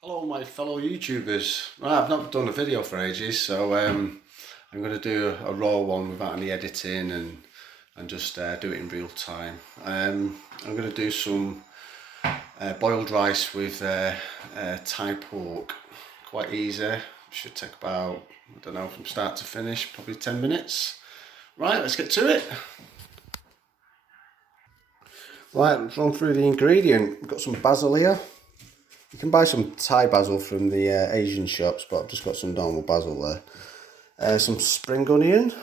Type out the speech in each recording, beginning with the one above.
Hello my fellow YouTubers. Right, I've not done a video for ages, so I'm going to do a raw one without any editing and just do it in real time. I'm going to do some boiled rice with Thai pork. Quite easy. Should take about, I don't know, from start to finish, probably 10 minutes. Right, let's get to it. Right, let's run through the ingredient. We've got some basil here. You can buy some Thai basil from the Asian shops, but I've just got some normal basil there. Some spring onion,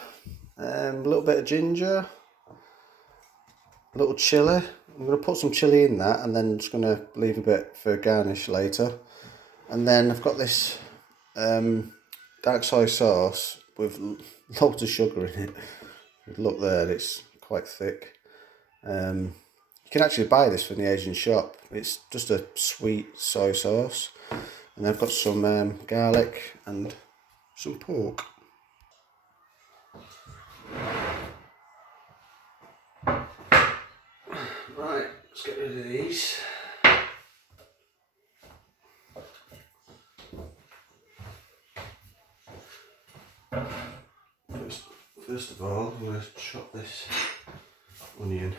a little bit of ginger, a little chilli. I'm going to put some chilli in that and then I'm just going to leave a bit for garnish later. And then I've got this dark soy sauce with loads of sugar in it. Look there, it's quite thick. You can actually buy this from the Asian shop. It's just a sweet soy sauce. And I've got some garlic and some pork. Right, let's get rid of these. First of all, I'm going to chop this onion.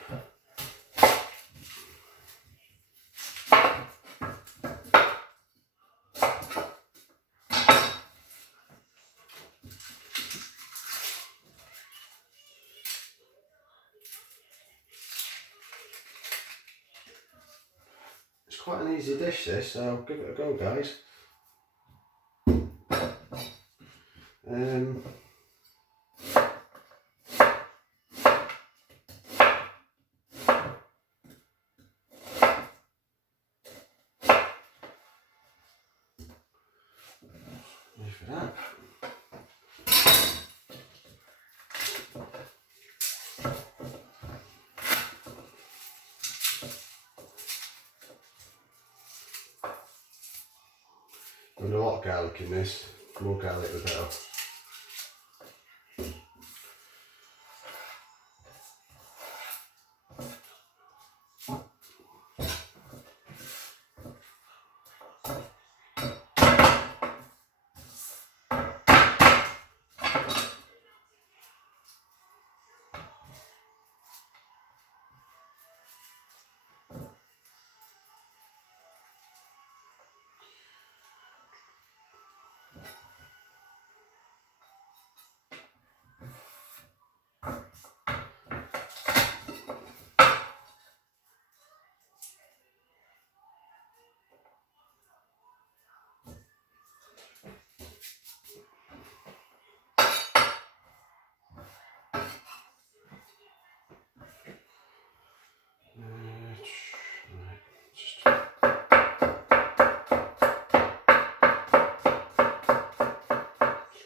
It's quite an easy dish this, so give it a go guys. For that. There's a lot of garlic in this. More garlic the better.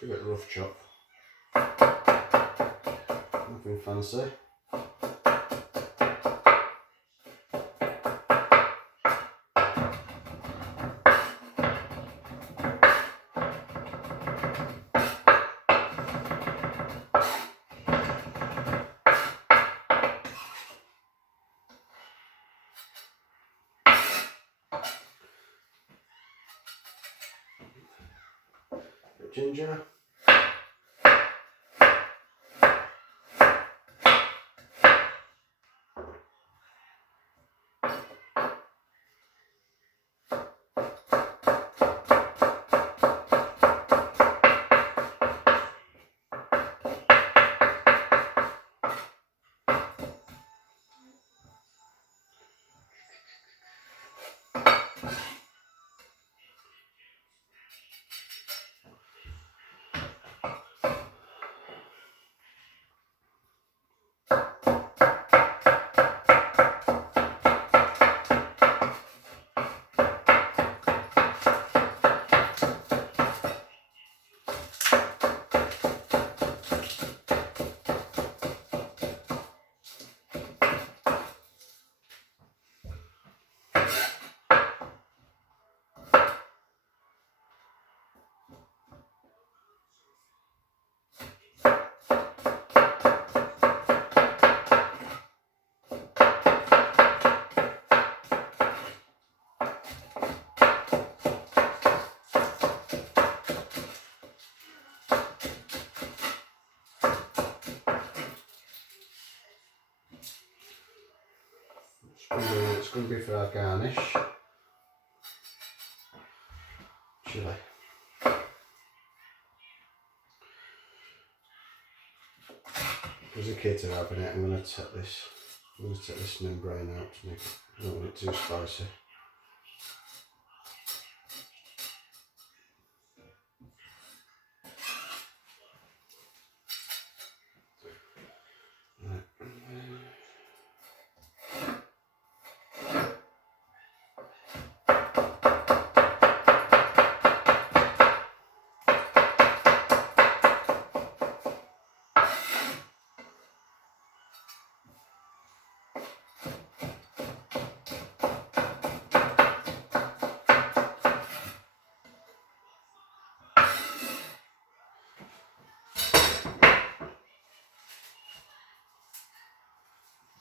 Give it a rough chop. Nothing fancy. Bit of ginger. chilli. As the kids are having it, I'm going to take this membrane out to make it, I don't want it too spicy. Right.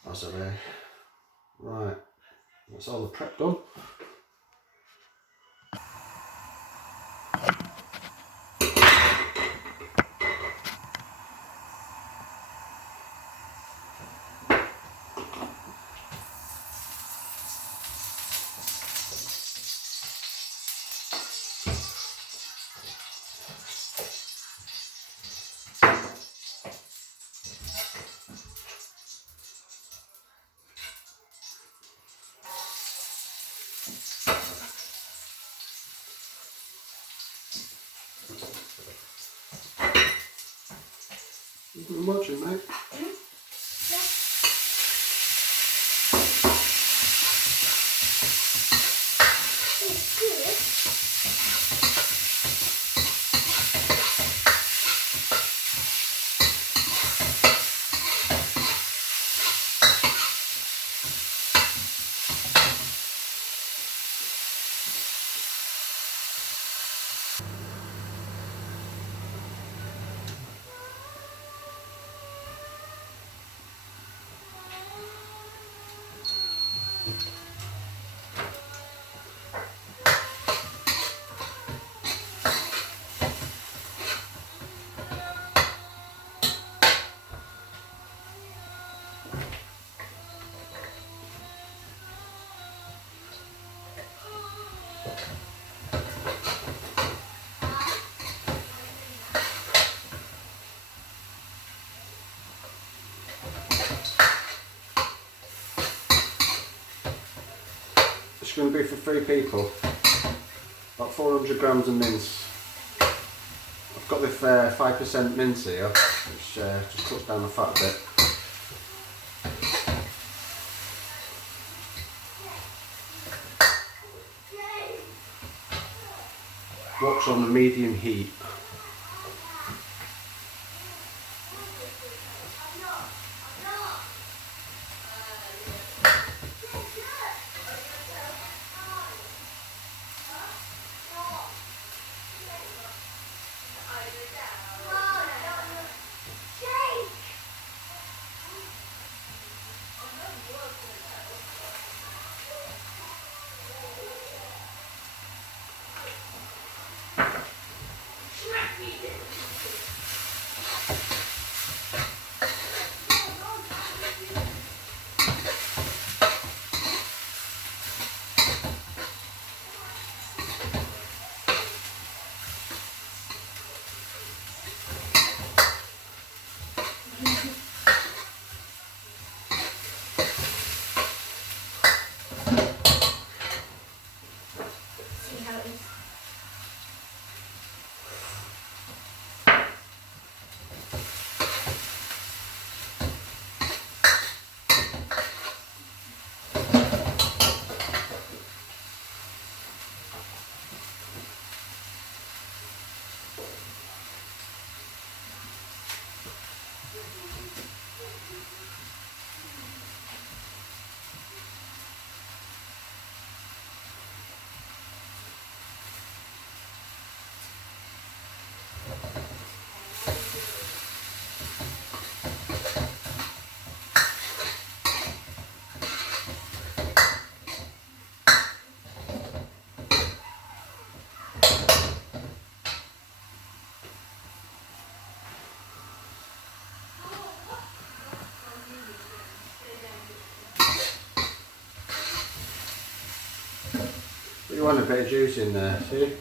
That's it there. Right, that's all the prep done. You've been watching, mate. It's going to be for 3 people. About 400 grams of mince. I've got this 5% mince here, which just cuts down the fat a bit. Watch on the medium heat. You want a bit of juice in there, see?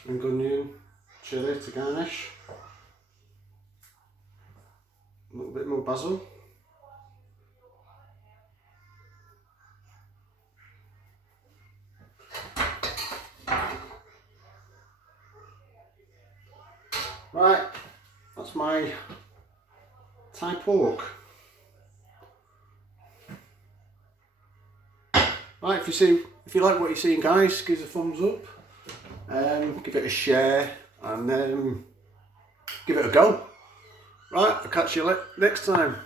spring onion, chilli to garnish. A little bit more basil. Right, that's my Thai pork. Right, if you like what you're seeing, guys, give us a thumbs up, give it a share, and give it a go. Right, I'll catch you next time.